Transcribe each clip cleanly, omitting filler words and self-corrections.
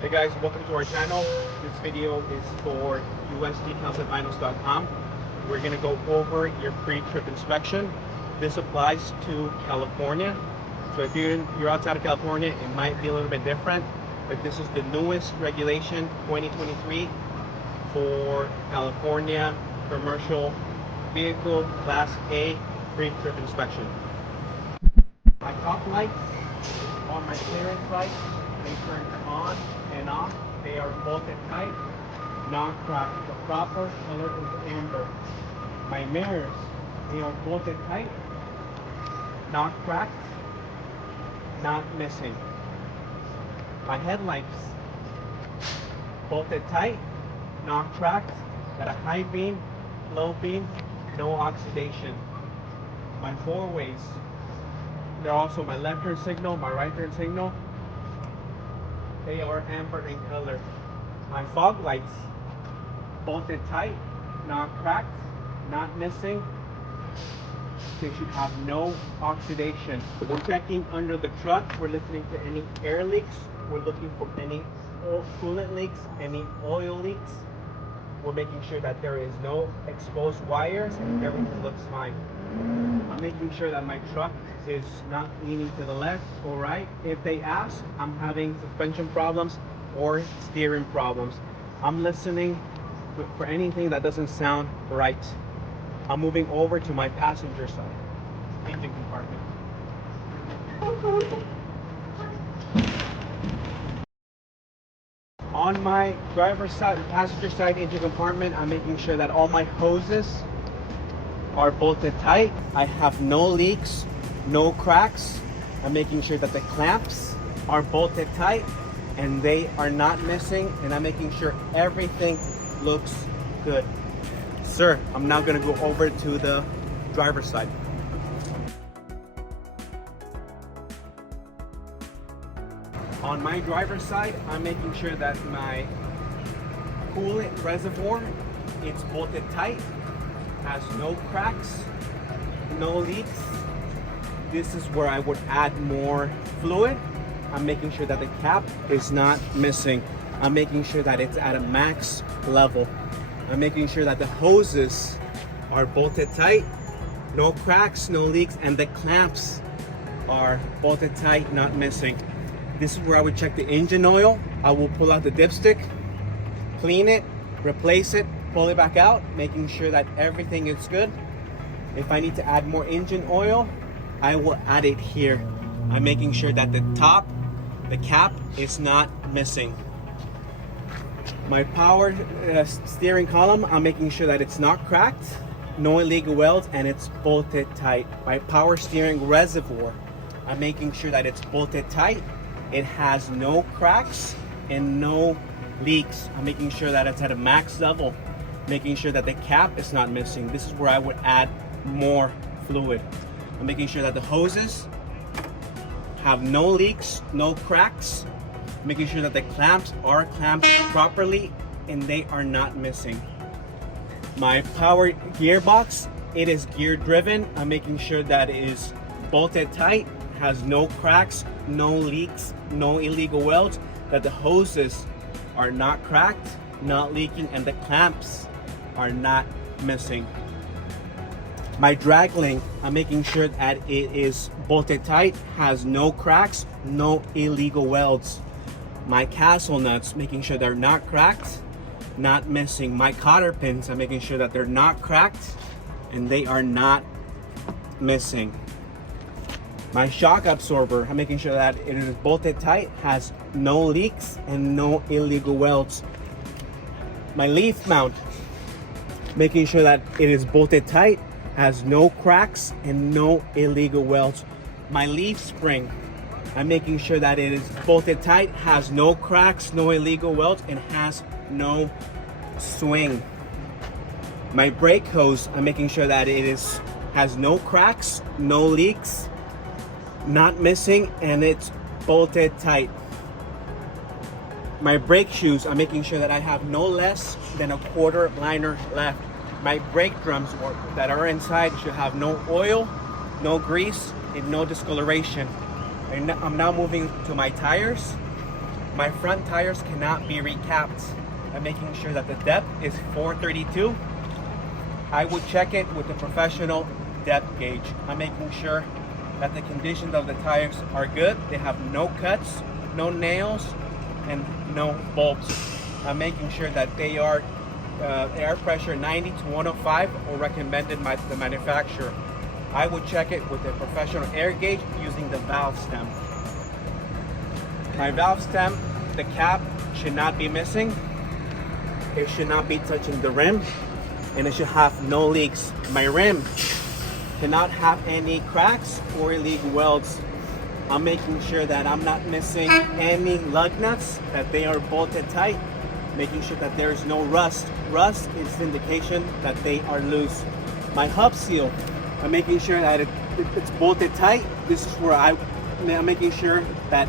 Hey guys, welcome to our channel. This video is for USDecalsandvinyls.com. We're going to go over your pre-trip inspection. This applies to California. So if you're outside of California, it might be a little bit different. But this is the newest regulation 2023 for California commercial vehicle Class A pre-trip inspection. My top lights on my clearance lights, they turn on and off. They are bolted tight, not cracked. The proper color is amber. My mirrors, they are bolted tight, not cracked, not missing. My headlights, bolted tight, not cracked, got a high beam, low beam, no oxidation. My four-ways, they're also my left turn signal, my right turn signal. They are amber in color. My fog lights, bolted tight, not cracked, not missing. They should have no oxidation. We're checking under the truck. We're listening to any air leaks. We're looking for any coolant leaks, any oil leaks. We're making sure that there is no exposed wires and everything looks fine. I'm making sure that my truck is not leaning to the left or right. If they ask, I'm having suspension problems or steering problems. I'm listening for anything that doesn't sound right. I'm moving over to my passenger side engine compartment. On my driver's side, passenger side engine compartment, I'm making sure that all my hoses are bolted tight. I have no leaks, no cracks. I'm making sure that the clamps are bolted tight and they are not missing, and I'm making sure everything looks good. Sir, I'm now going to go over to the driver's side. On my driver's side, I'm making sure that my coolant reservoir, it's bolted tight, has no cracks, no leaks. This is where I would add more fluid. I'm making sure that the cap is not missing. I'm making sure that it's at a max level. I'm making sure that the hoses are bolted tight, no cracks, no leaks, and the clamps are bolted tight, not missing. This is where I would check the engine oil. I will pull out the dipstick, clean it, replace it, pull it back out, making sure that everything is good. If I need to add more engine oil, I will add it here. I'm making sure that the cap is not missing. My power steering column, I'm making sure that it's not cracked, no illegal welds, and it's bolted tight. My power steering reservoir, I'm making sure that it's bolted tight. It has no cracks and no leaks. I'm making sure that it's at a max level, making sure that the cap is not missing. This is where I would add more fluid. I'm making sure that the hoses have no leaks, no cracks, making sure that the clamps are clamped properly and they are not missing. My power gearbox, it is gear driven. I'm making sure that it is bolted tight, has no cracks, no leaks, no illegal welds, that the hoses are not cracked, not leaking, and the clamps are not missing. My drag link, I'm making sure that it is bolted tight, has no cracks, no illegal welds. My castle nuts, making sure they're not cracked, not missing. My cotter pins, I'm making sure that they're not cracked and they are not missing. My shock absorber, I'm making sure that it is bolted tight, has no leaks and no illegal welds. My leaf mount, making sure that it is bolted tight, has no cracks and no illegal welds. My leaf spring, I'm making sure that it is bolted tight, has no cracks, no illegal welds, and has no swing. My brake hose, I'm making sure that it has no cracks, no leaks, not missing, and it's bolted tight. My brake shoes, I'm making sure that I have no less than a quarter liner left. My brake drums that are inside should have no oil, no grease, and no discoloration. I'm now moving to my tires. My front tires cannot be recapped. I'm making sure that the depth is 432. I would check it with a professional depth gauge. I'm making sure that the conditions of the tires are good. They have no cuts, no nails, and no bulbs. I'm making sure that they are air pressure 90 to 105 or recommended by the manufacturer. I would check it with a professional air gauge using the valve stem. My valve stem, the cap should not be missing. It should not be touching the rim, and it should have no leaks. My rim cannot have any cracks or illegal welds. I'm making sure that I'm not missing any lug nuts, that they are bolted tight, making sure that there is no rust. Rust is an indication that they are loose. My hub seal, I'm making sure that it's bolted tight. This is where I'm making sure that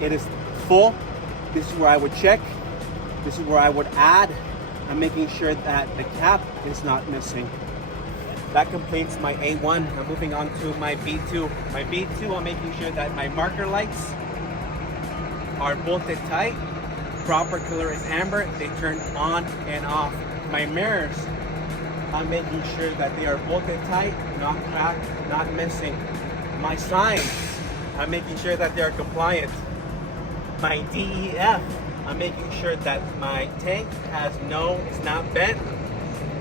it is full. This is where I would check. This is where I would add. I'm making sure that the cap is not missing. That completes my A1. I'm moving on to my B2. My B2, I'm making sure that my marker lights are bolted tight. Proper color is amber. They turn on and off. My mirrors, I'm making sure that they are bolted tight, not cracked, not missing. My signs, I'm making sure that they are compliant. My DEF, I'm making sure that my tank it's not bent,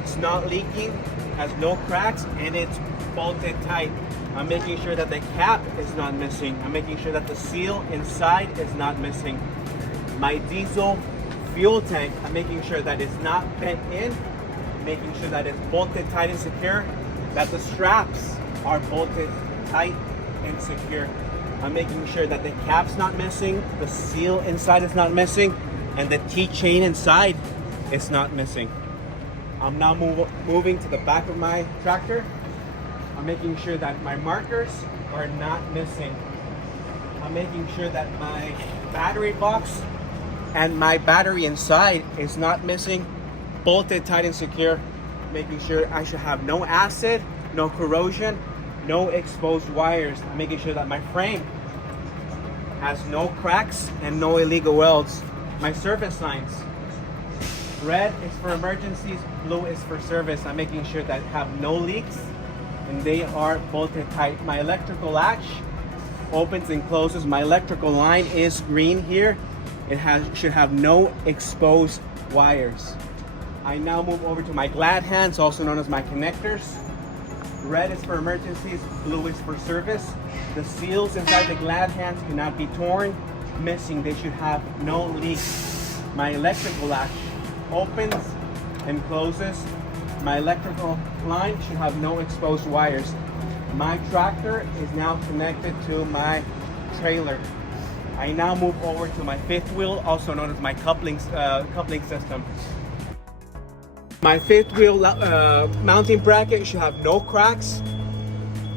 it's not leaking, has no cracks, and it's bolted tight. I'm making sure that the cap is not missing. I'm making sure that the seal inside is not missing. My diesel fuel tank, I'm making sure that it's not bent in, making sure that it's bolted tight and secure, that the straps are bolted tight and secure. I'm making sure that the cap's not missing, the seal inside is not missing, and the T-chain inside is not missing. I'm now moving to the back of my tractor. I'm making sure that my markers are not missing. I'm making sure that my battery box and my battery inside is not missing, bolted tight and secure. Making sure I should have no acid, no corrosion, no exposed wires. I'm making sure that my frame has no cracks and no illegal welds. My service signs, red is for emergencies, blue is for service. I'm making sure that have no leaks and they are bolted tight. My electrical latch opens and closes. My electrical line is green here. It should have no exposed wires. I now move over to my glad hands, also known as my connectors. Red is for emergencies, blue is for service. The seals inside the glad hands cannot be torn, missing. They should have no leaks. My electrical latch opens and closes. My electrical line should have no exposed wires. My tractor is now connected to my trailer. I now move over to my fifth wheel, also known as my coupling system. My fifth wheel mounting bracket should have no cracks,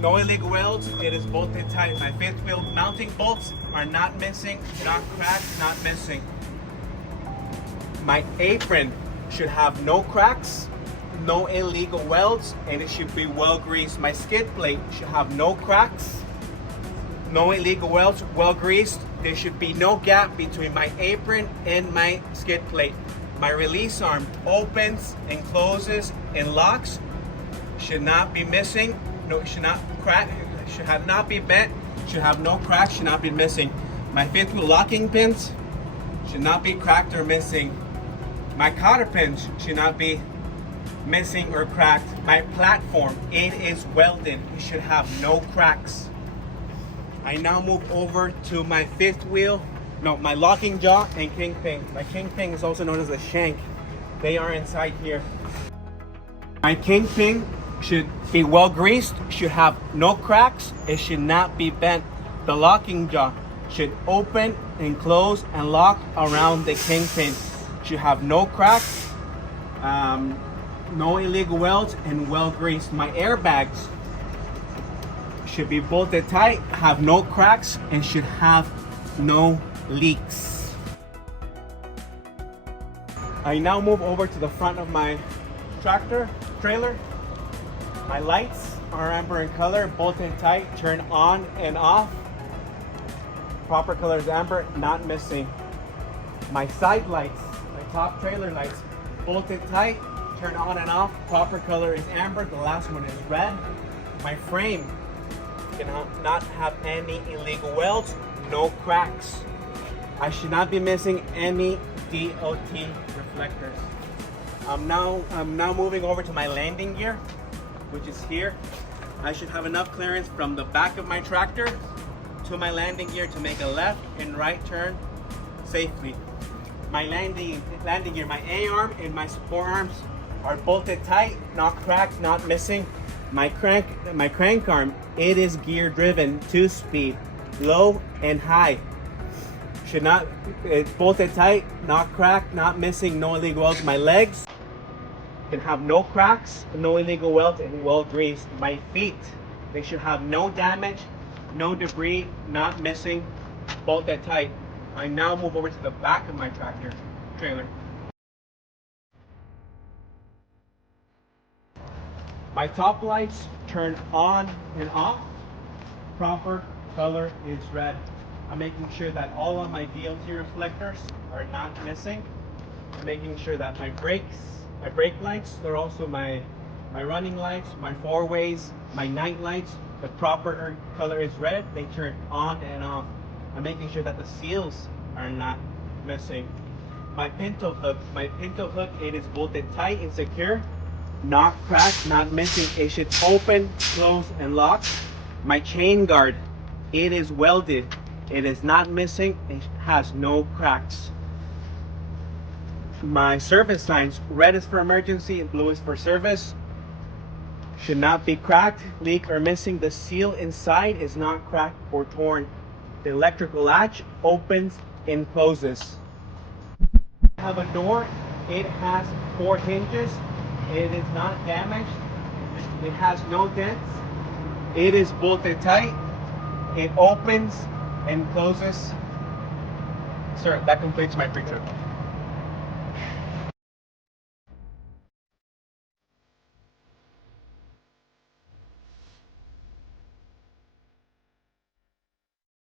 no illegal welds. It is bolted tight. My fifth wheel mounting bolts are not missing, not cracked, not missing. My apron should have no cracks, no illegal welds, and it should be well greased. My skid plate should have no cracks, no illegal welds, well greased. There should be no gap between my apron and my skid plate. My release arm opens and closes and locks. Should not be missing. No, it should not crack. Should have not be bent. Should have no cracks. Should not be missing. My fifth wheel locking pins should not be cracked or missing. My cotter pins should not be missing or cracked. My platform, it is welded. It should have no cracks. I now move over to my fifth wheel. No, my locking jaw and kingpin. My kingpin is also known as a shank. They are inside here. My kingpin should be well greased, should have no cracks, it should not be bent. The locking jaw should open and close and lock around the kingpin. Should have no cracks, no illegal welds, and well greased. My airbags should be bolted tight, have no cracks, and should have no leaks. I now move over to the front of my trailer. My lights are amber in color, bolted tight, turn on and off. Proper color is amber, not missing. My side lights, my top trailer lights, bolted tight, turn on and off. Proper color is amber, the last one is red. My frame cannot have any illegal welds, no cracks. I should not be missing any DOT reflectors. I'm now moving over to my landing gear, which is here. I should have enough clearance from the back of my tractor to my landing gear to make a left and right turn safely. My landing gear, my A-arm and my support arms are bolted tight, not cracked, not missing. My crank arm, it is gear driven, 2-speed, low and high. It's bolted tight, not cracked, not missing, no illegal welds. My legs can have no cracks, no illegal welds, and well greased. My feet, they should have no damage, no debris, not missing, bolted tight. I now move over to the back of my tractor trailer. My top lights turn on and off. Proper color is red. I'm making sure that all of my DOT reflectors are not missing. I'm making sure that my brake lights, they're also my running lights, my four-ways, my night lights, the proper color is red. They turn on and off. I'm making sure that the seals are not missing. My pinto hook, it is bolted tight and secure, not cracked, not missing. It should open, close, and lock. My chain guard, it is welded. It is not missing. It has no cracks. My service signs, red is for emergency and blue is for service. Should not be cracked, leak, or missing. The seal inside is not cracked or torn. The electrical latch opens and closes. I have a door. It has 4 hinges. It is not damaged. It has no dents. It is bolted tight. It opens and closes. Sir, that completes my pre-trip.